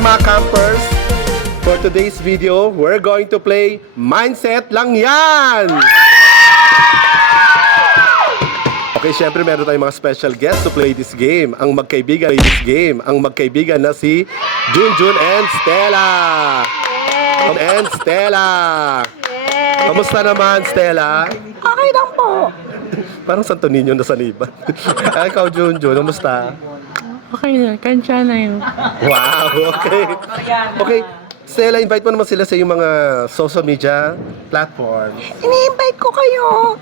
Hi mga campers! For today's video, we're going to play Mindset Lang Yan! Okay, syempre meron tayong mga special guests to play this game. Ang magkaibigan na si Junjun and Stella! And Stella! Kamusta naman, Stella? Okay lang po. Parang Santo Niño na saniban. Ay, ikaw, Junjun, kamusta? Okay na, kansya na yun. Wow, okay. Okay, Stella, invite mo naman sila sa iyong mga social media platform. Ini-invite ko kayo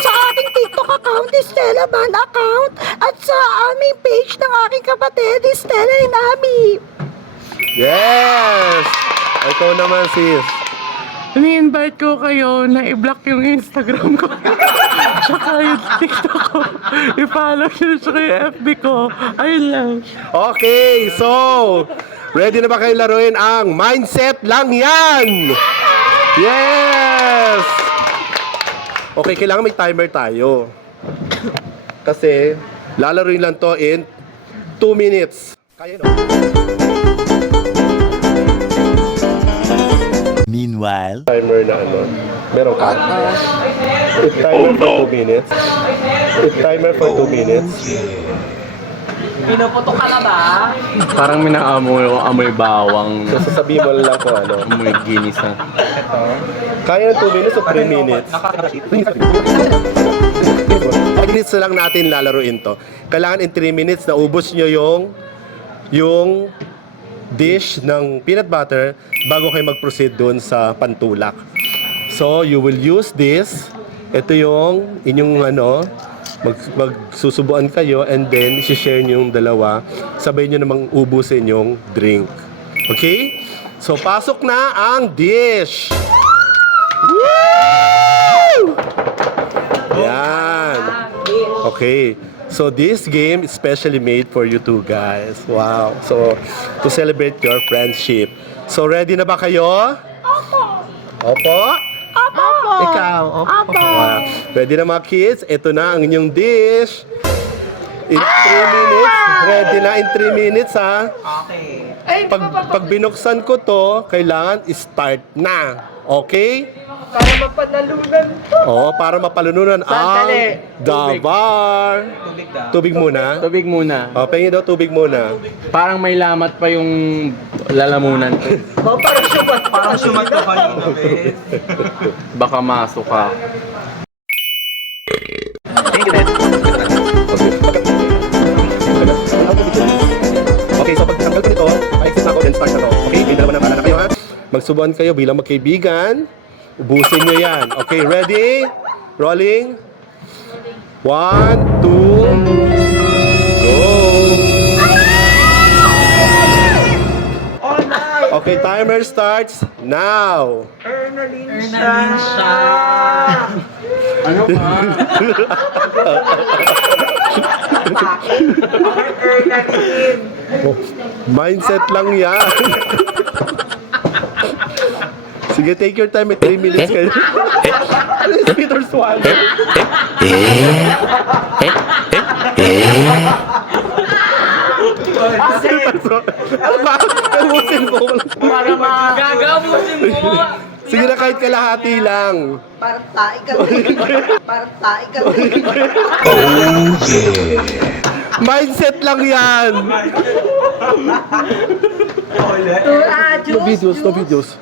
sa aking TikTok account, Stella Band account, at sa aming page ng aking kapatid, Stella and Abby. Yes! Ikaw naman, sis. Ini-invite ko kayo na i-block yung Instagram ko. Tsaka yung TikTok ko. I-follow nyo tsaka yung FB ko. Ayun lang. Okay, so, ready na ba kayo laruin ang Mindset Lang Yan? Yes! Okay, kailangan may timer tayo. Kasi, lalaruin lang to in 2 minutes. Kaya no? Meanwhile, Timer na ano? Meron ka? If timer for 2 minutes. If timer for 2 minutes. Pinuputo ka na ba? Parang may naamoy bawang, So, sasabihin mo lang kung ano. amoy ginisa. Kaya ng 2 minutes o 3 minutes? 3 minutes na lang natin lalaruin to. Kailangan in 3 minutes na ubos nyo yung dish ng peanut butter bago kayo mag-proceed dun sa pantulak. So, you will use this. Ito yung inyong magsusubuan kayo and then i-share nyo yung dalawa. Sabay nyo namang ubusin yung drink. Okay? So, pasok na ang dish! Woo! Yan. Okay. So this game is specially made for you two guys. Wow. So to celebrate your friendship. So ready na ba kayo? Opo. Opo? Apo! Ikaw? Opo. Wow. Ready na mga kids? Ito na ang inyong dish. In 3 minutes. Ready na in 3 minutes ha? Okay. Pag binuksan ko to, kailangan start na. Okay? Para mapanalunan to. Oo, para mapalununan ang Sandali. dabar. Tubig daw. Tubig muna. Tubig muna. O, pengin daw tubig muna. Parang may lamat pa yung lalamunan ko. Oh, parang sumat ka kanina, bes. Baka masuka. Okay, so pag tanggal ko nito, pa-exit na ako, then start na to. Okay, may dalawa na para na kayo ha. Magsubuan kayo bilang magkaibigan. Ubusin nyo yan. Okay, ready? Rolling. 1, 2, go! Oh, nice. Okay, timer starts now. Ernalyn siya. Ano ba? Ernalyn. Mindset lang yan. Sige, take your time. May 3 minutes kayo. Peter Swan. Ano ba? Ubusin mo. Gagabusin mo. Sige na, kahit kalahati lang. Parang tae ka rin. Parang tae ka rin. Mindset lang yan. No videos, no videos.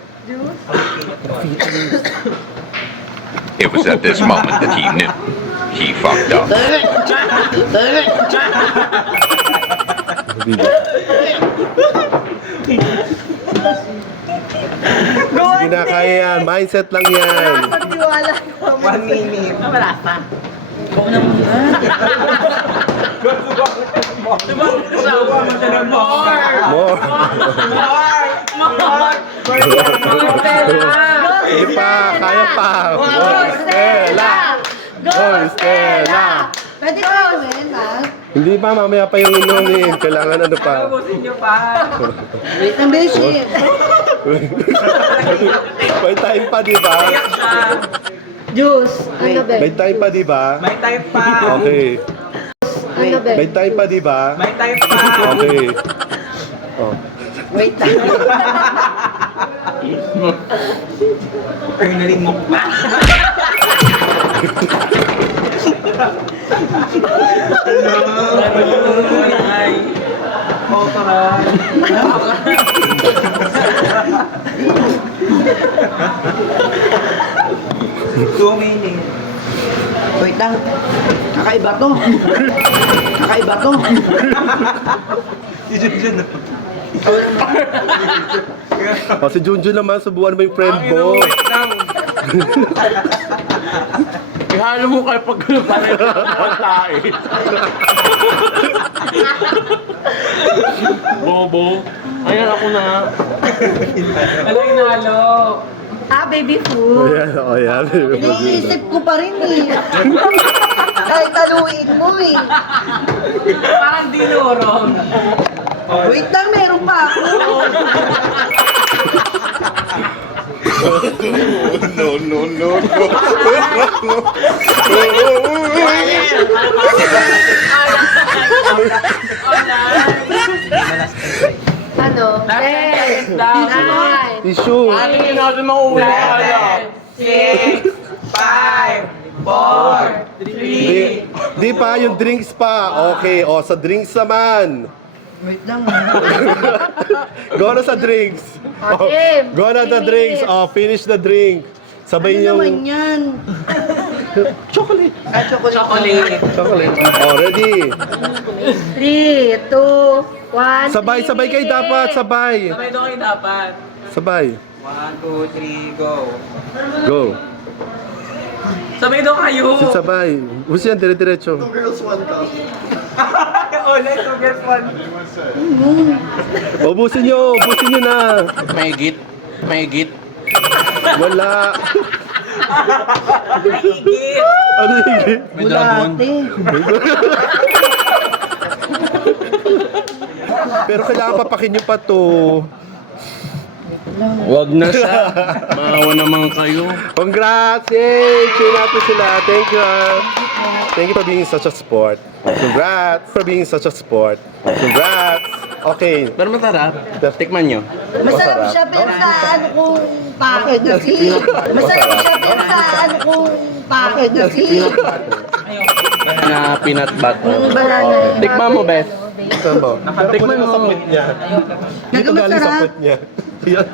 It was at this moment that he knew he fucked up. Sige na, kaya yan. Mindset lang yan. Pagdiwala ko. 1 minute. Wala pa. More. Sige pa, kaya pa. Go, Stella! Go, Stella! Pwede ko gawin, ha? Hindi pa, mamaya pa yung inumin. Kailangan ano pa. Gagabusin nyo pa. Ang beshi. May time pa, di ba? Juice. Ano ba? May time pa, di ba? May time pa. Okay. Ano ba? May time pa, di ba? May time pa. Okay. Oh. Wait lang. Pinarin mo pa. Ay. Oh, taray. 2 minutes. Wait lang. Kakaiba to. Kakaiba to. O, si Junjun naman, subuan mo yung friend mo. Ihalo mo kayo pag pareho ang tae. Bobo. Ayan ako na. Ano inalo? Ah, baby food. Ayan, o yan. Iniisip ko pa rin eh. Kahit taluin mo eh. Parang dinurong. Wait lang, meron pa ako. Ano? Yes. Nine. Issue. Ano yung natin mauuli kaya? 6, 5, 4, 3, Di pa, yung drinks pa. Okay, o, sa drinks naman. Wait lang. Go na sa drinks. Oh, Tim, go na the drinks. Oh, finish the drink. Sabay Ano naman yung yan? chocolate. Ah, chocolate. chocolate. Chocolate. Oh, ready. 3, 2, 1. Sabay kayo dapat. Sabay. Sabay daw kayo dapat. Sabay. 1, 2, 3, go. Go. Sabay daw kayo. Sabay. Gusto yan, dire-diretso. Oh, let's go get one. Ubusin nyo na. Mahigit. Mahigit. Wala. Higit. Ano yung May dragon. Pero kailangan papakin nyo pa to. Wag na siya. Maawa naman kayo. Congrats! Yay! Cheer natin sila. Thank you. Thank you for being such a sport. Congrats for being such a sport. Congrats! Okay. Pero masarap. Tikman nyo. Masarap siya pero sa ano kong package kasi. Masarap siya pero sa ano kong package kasi. Na peanut butter. Yung banana. Tikman mo, Beth. Saan mo? Tikman mo. Sa puwit niya. Dito Naku, galing sa masarap. puwit niya. Yan.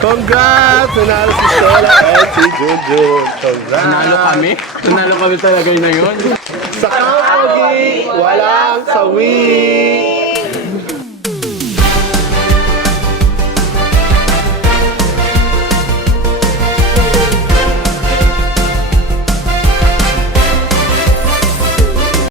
Congrats! Nanalo si Stella and si Junjun. Congrats! Nanalo kami. Nanalo kami talaga na yun. Sa Kampogi, walang sawi!